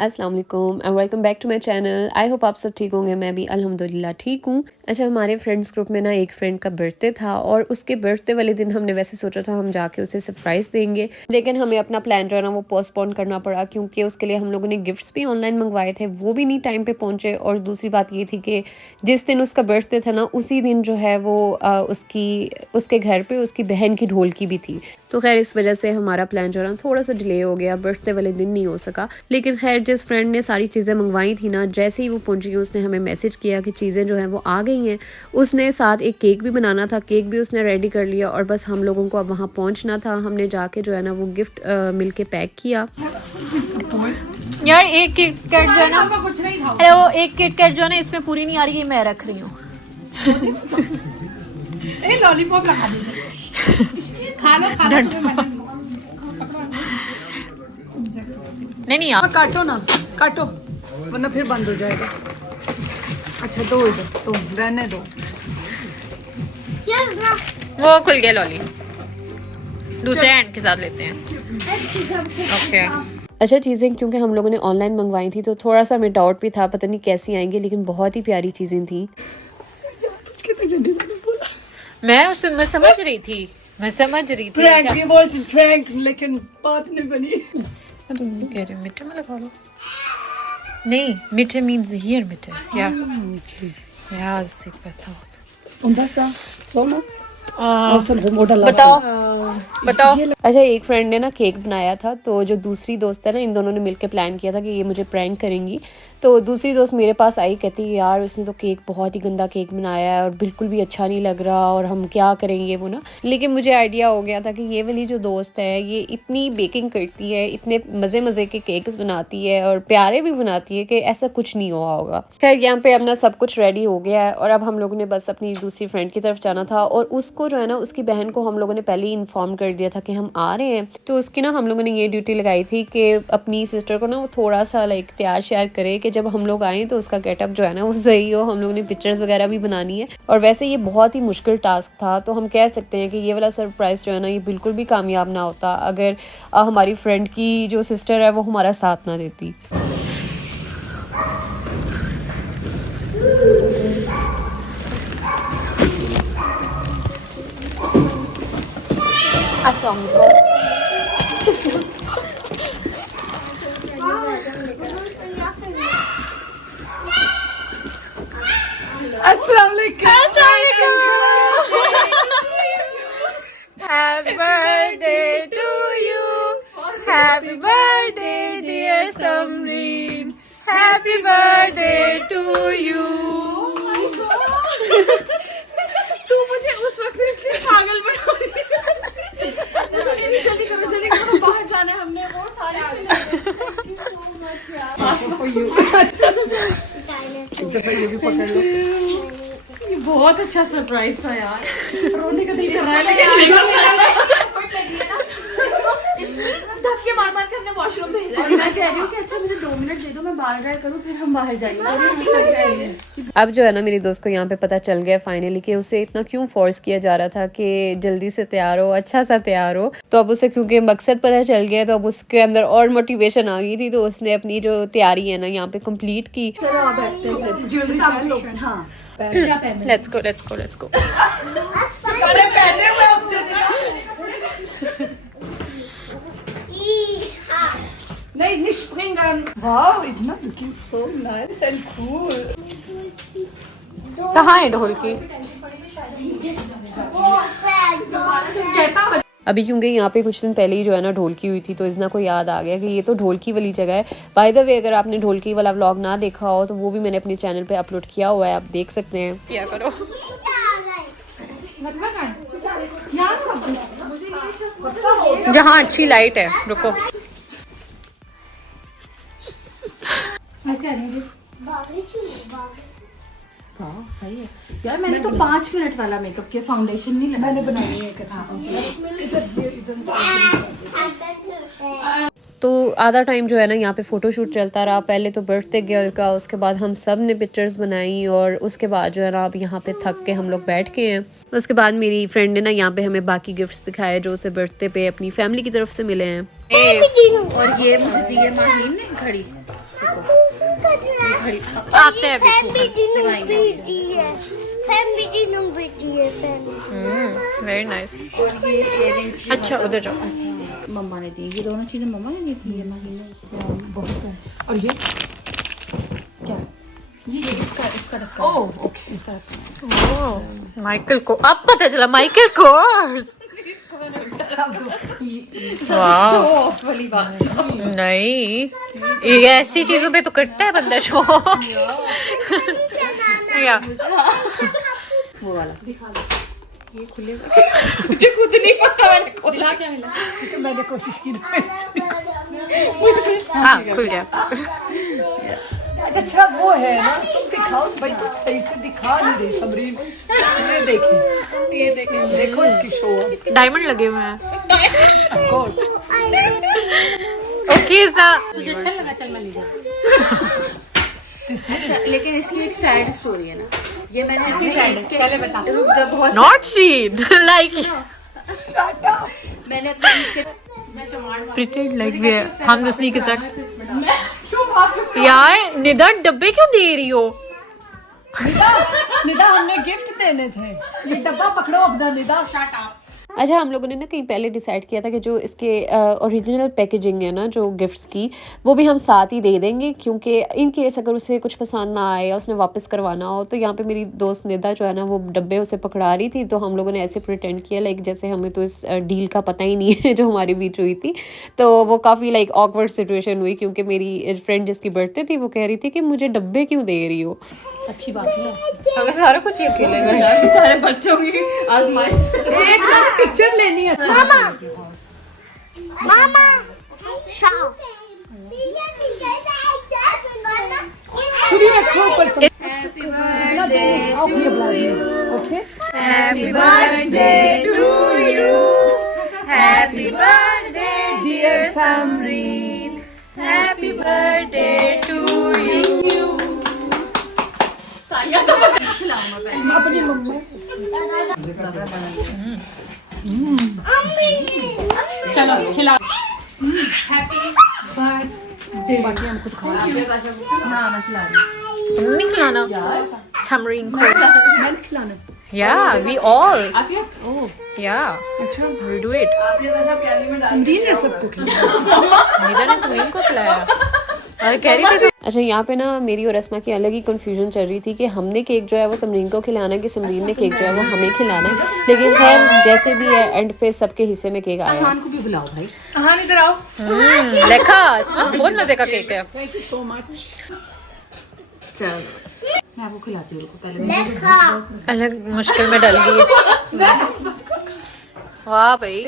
अस्सलाम वालेकुम and welcome back to my channel. I hope आप सब ठीक होंगे। मैं भी अल्हम्दुलिल्लाह ठीक हूँ। अच्छा, हमारे फ्रेंड्स ग्रुप में ना एक फ्रेंड का बर्थडे था और उसके बर्थडे वाले दिन हमने वैसे सोचा था हम जाके उसे सरप्राइज़ देंगे, लेकिन हमें अपना प्लान जो है ना वो पोस्टपोन करना पड़ा क्योंकि उसके लिए हम लोगों ने गिफ्ट्स भी ऑनलाइन मंगवाए थे, वो भी नहीं टाइम पे पहुँचे। और दूसरी बात ये थी कि जिस दिन उसका बर्थडे था ना उसी दिन जो है वो उसके घर पे उसकी बहन की ढोलकी भी थी। तो खैर इस वजह से हमारा प्लान जो है ना थोड़ा सा डिले हो गया, बर्थडे वाले दिन नहीं हो सका। लेकिन खैर जिस फ्रेंड ने सारी चीज़ें मंगवाई थी ना, जैसे ही वो पहुंची उसने हमें मैसेज किया कि चीज़ें जो हैं वो आ गई हैं। उसने साथ एक केक भी बनाना था, केक भी उसने रेडी कर लिया और बस हम लोगों को अब वहाँ पहुँचना था। हमने जाके जो है ना वो गिफ्ट मिल के पैक किया। यार एक किट कैट जो है ना, हेलो, एक किट कैट जो है ना इसमें पूरी नहीं आ रही है, मैं रख रही हूँ। लॉलीपॉप लगा दीजिए, खा लो नहीं आप काटो ना, काटो वरना फिर बंद हो जाएगा। अच्छा दो इधर तो रहने दो। वो खुल गया लॉली, दूसरे हैंड के साथ लेते हैं। ओके अच्छा, चीज़ें क्योंकि हम लोगों ने ऑनलाइन मंगवाई थी तो थोड़ा सा हमें डाउट भी था, पता नहीं कैसी आएंगी, लेकिन बहुत ही प्यारी चीज़ें थी। मैं समझ रही थी, प्रैंक ये बोलती प्रैंक, लेकिन बात नहीं बनी। तुम कह रहे हो मीठे में लगा लो। नहीं, मीठे मीन्स हियर मीठे या सी पैसा हो सकता। बताओ। अच्छा, एक फ्रेंड ने ना केक बनाया था, तो जो दूसरी दोस्त है ना, इन दोनों ने मिलकर प्लान किया था कि ये मुझे प्रैंक करेंगी। तो दूसरी दोस्त मेरे पास आई, कहती यार उसने तो केक बहुत ही गंदा केक बनाया है और बिल्कुल भी अच्छा नहीं लग रहा और हम क्या करेंगे वो ना। लेकिन मुझे आइडिया हो गया था कि ये वाली जो दोस्त है ये इतनी बेकिंग करती है, इतने मज़े मज़े के केक्स बनाती है और प्यारे भी बनाती है कि ऐसा कुछ नहीं हुआ होगा। खैर यहाँ पे अपना सब कुछ रेडी हो गया है और अब हम लोगों ने बस अपनी दूसरी फ्रेंड की तरफ जाना था। और उसको जो है ना, उसकी बहन को हम लोगों ने पहले ही इन्फॉर्म कर दिया था कि हम आ रहे हैं। तो उसकी ना हम लोगों ने ये ड्यूटी लगाई थी कि अपनी सिस्टर को ना वो थोड़ा सा लाइक तैयार श्यार करे कि जब हम लोग आए तो उसका गेटअप जो है ना वो सही हो। हम लोगों ने पिक्चर्स वगैरह भी बनानी है और वैसे ये बहुत ही मुश्किल टास्क था, तो हम कह सकते हैं कि ये वाला सरप्राइज़ जो है ना ये बिल्कुल भी कामयाब ना होता अगर हमारी फ्रेंड की जो सिस्टर है वो हमारा साथ ना देती। अस्सलाम वालेकुम। Happy birthday to you, happy birthday dear Samreen, happy birthday to you। तू मुझे उस वक्त से इसलिए पागल बना रही है। जल्दी करो, बाहर जाना है हमने, वो सारे ये भी पकड़ लो। ये बहुत अच्छा सरप्राइज था यार, रोने का दिल कर रहा है धक्के मार के हमने वॉशरूम भेजा है। मैं कह रही हूँ कि अच्छा मुझे 2 मिनट दे दो, मैं बाहर गया करूँ फिर हम बाहर जाएंगे। अब जो है ना मेरी दोस्त को यहाँ पे पता चल गया फाइनली कि उसे इतना क्यों फोर्स किया जा रहा था कि जल्दी से तैयार हो, अच्छा सा तैयार हो। तो अब उसे क्योंकि मकसद पता चल गया तो अब उसके अंदर और मोटिवेशन आ गई थी, तो उसने अपनी जो तैयारी है ना यहाँ पे कंप्लीट की। चलो आप बैठते हैं, ज्वेलरी पहन लो। हाँ Let's go। अरे पहने हुए उसने नहीं निष्प्रिंगन। Wow, is not looking so nice and cool. कहाँ है ढोलकी? अभी क्योंकि यहाँ पे कुछ दिन पहले ही जो है ना ढोलकी हुई थी, तो इजना को याद आ गया कि ये तो ढोलकी वाली जगह है। बाय द वे, अगर आपने ढोलकी वाला व्लॉग ना देखा हो तो वो भी मैंने अपने चैनल पे अपलोड किया हुआ है, आप देख सकते हैं। क्या करो जहाँ अच्छी लाइट है, रुको। सही है यार, मैंने तो 5 मिनट वाला मेकअप किया, फाउंडेशन नहीं लगा। मैंने बनाई है तो आधा टाइम जो है ना यहाँ पे फ़ोटोशूट चलता रहा। पहले तो बर्थडे गर्ल का, उसके बाद हम सब ने पिक्चर्स बनाई और उसके बाद जो है ना अब यहाँ पे थक के हम लोग बैठ के हैं। उसके बाद मेरी फ्रेंड ने ना यहाँ पे हमें बाकी गिफ्ट्स दिखाए जो उसे बर्थडे पे अपनी फैमिली की तरफ से मिले हैं। और ये मुझे दी है माहीन ने घड़ी। आते हैं वेरी नाइस। अच्छा उधर जाओ। मम्मा ने दी, ये दोनों चीजें मम्मा ने दी थी। ये महीने बहुत है। और ये क्या ये इसका ढक्कन। ओह ओके, इसका ढक्कन। ओह माइकल को अब पता चला, माइकल कोर्स। वाह वाली बात। नहीं, ये ऐसी चीजों पे तो करता है बंदा शो। या वो वाला दिखा दो। ये खुलेगा? मुझे खुद नहीं पता, मैंने खोला क्या मिला। तो मैंने कोशिश की ना। हाँ खुल गया। अच्छा वो है ना, तुम दिखाओ भाई, सही से दिखा नहीं रही समरीन। ये देखें देखो इसकी शो। डायमंड लगे हुए हैं। Of course. Okay is the मुझे अच्छा लगा, चल मैं ले जाऊँ। लेकिन इसकी एक सैड स्टोरी है ना, ये मैंने अपनी सैड पहले बता। रुक जा, बहुत नॉट शीट लाइक मैंने अपने प्रिटेंड लाइक वी हम दसनी के साथ। यार निदा डब्बे क्यों दे रही हो? निदा हमने गिफ्ट देने थे, ये डब्बा पकड़ो अपना। Nida shut up. अच्छा, हम लोगों ने ना कहीं पहले डिसाइड किया था कि जो इसके ओरिजिनल पैकेजिंग है ना जो गिफ्ट्स की, वो भी हम साथ ही दे देंगे, क्योंकि इन केस अगर उसे कुछ पसंद ना आए या उसने वापस करवाना हो। तो यहाँ पे मेरी दोस्त निदा जो है ना वो डब्बे उसे पकड़ा रही थी, तो हम लोगों ने ऐसे प्रिटेंड किया लाइक जैसे हमें तो इस डील का पता ही नहीं है जो हमारे बीच हुई थी। तो वो काफ़ी लाइक ऑकवर्ड सिचुएशन हुई, क्योंकि मेरी फ्रेंड जिसकी बर्थडे थी वो कह रही थी कि मुझे डब्बे क्यों दे रही हो। अच्छी बात है ना, हमें सारा कुछ ही अकेले में। बेचारे बच्चों की आजमाइश। पिक्चर लेनी है मामा। छुरी रखो ऊपर से। Happy birthday to you. Okay, happy birthday to you, happy birthday dear Samreen, happy birthday to you. अपनी मम्मा चलो खिला। Happy birthday. बाकी हम खुद खा लेंगे। ना मैं खिला रही मम्मी खिलाना समरीन को। मैं खिलाना। Yeah, we all. आप ये ओह Yeah, अच्छा, we do it. समरीन ने सबको खिलाया। निदा ने समरीन को खिलाया। और कह रही थी अच्छा, यहाँ पे ना मेरी और अस्मा की अलग ही कन्फ्यूजन चल रही थी कि हमने केक जो है वो समरीन को खिलाना है कि समरीन ने केक जो है वो हमें खिलाना है। लेकिन खैर जैसे भी है, एंड पे सबके हिस्से में केक आया है। को भी बुलाओ भाई। हाँ इधर आओ। लेखा बहुत मजे का केक है। Thank you so much. चलो मैं आपको खिलाती हूँ पहले। अलग मुश्किल में डल गई। वाह भाई,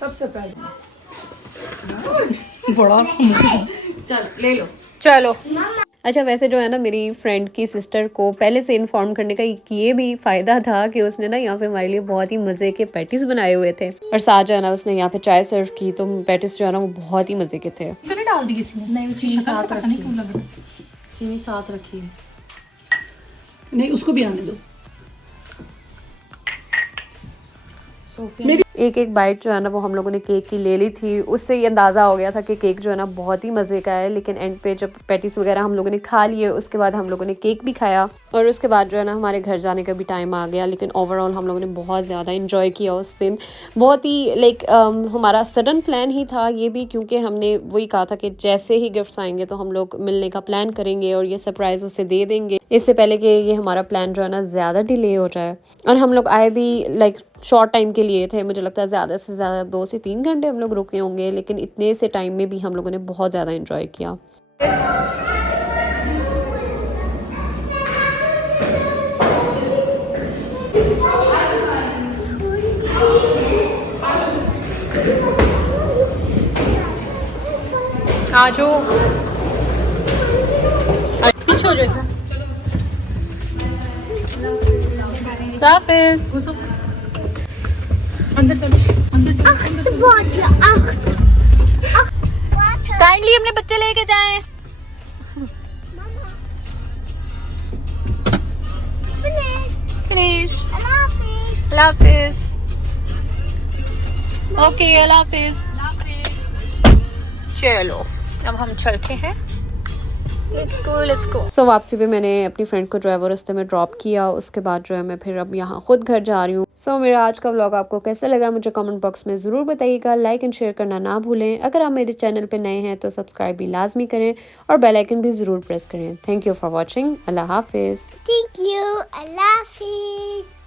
सबसे पहले बड़ा चल ले लो। चलो। अच्छा, वैसे जो है ना मेरी फ्रेंड की सिस्टर को पहले से इन्फॉर्म करने का ये भी फ़ायदा था कि उसने ना यहाँ पे हमारे लिए बहुत ही मज़े के पैटीज़ बनाए हुए थे, और साथ जो है ना उसने यहाँ पे चाय सर्व की, तो पैटीज़ जो है ना वो बहुत ही मज़े के थे। मैंने डाल दी किसी ने। नहीं, चीनी साथ रखी। चीनी साथ रखी नहीं, उसको भी आने दो। एक एक बाइट जो है ना वो हम लोगों ने केक की ले ली थी। उससे ये अंदाज़ा हो गया था कि केक जो है ना बहुत ही मज़े का है। लेकिन एंड पे जब पैटीज़ वगैरह हम लोगों ने खा लिए, उसके बाद हम लोगों ने केक भी खाया, और उसके बाद जो है ना हमारे घर जाने का भी टाइम आ गया। लेकिन ओवरऑल हम लोगों ने बहुत ज़्यादा इन्जॉय किया उस दिन। बहुत ही लाइक हमारा सडन प्लान ही था ये भी, क्योंकि हमने वही कहा था कि जैसे ही गिफ्ट्स आएंगे तो हम लोग मिलने का प्लान करेंगे और ये सरप्राइज़ उसे दे देंगे, इससे पहले कि ये हमारा प्लान जो है ना ज़्यादा डिले हो जाए। और हम लोग आए भी लाइक शॉर्ट टाइम के लिए थे, मुझे लगता है ज़्यादा से ज़्यादा 2 से 3 घंटे हम लोग रुके होंगे, लेकिन इतने से टाइम में भी हम लोगों ने बहुत ज़्यादा एंजॉय किया। आजो पीछे हो जैसा। हाफिज अंदर चलो, अंदर चलो। काइंडली अपने बच्चे लेके जाएं। फिनिश। अल्लाह हाफिज। ओके अल्लाह हाफिज। चलो अब हम चलते हैं। Let's go, let's go. सो वापसी पे मैंने अपनी फ्रेंड को जो है वो रास्ते में ड्रॉप किया, उसके बाद जो है मैं फिर अब यहाँ खुद घर जा रही हूँ। सो मेरा आज का व्लॉग आपको कैसा लगा मुझे कमेंट बॉक्स में ज़रूर बताइएगा। लाइक एंड शेयर करना ना भूलें। अगर आप मेरे चैनल पे नए हैं तो सब्सक्राइब भी लाजमी करें और बेल आइकन भी ज़रूर प्रेस करें। Thank you for watching. अल्लाह हाफिज़। Thank you. I love it.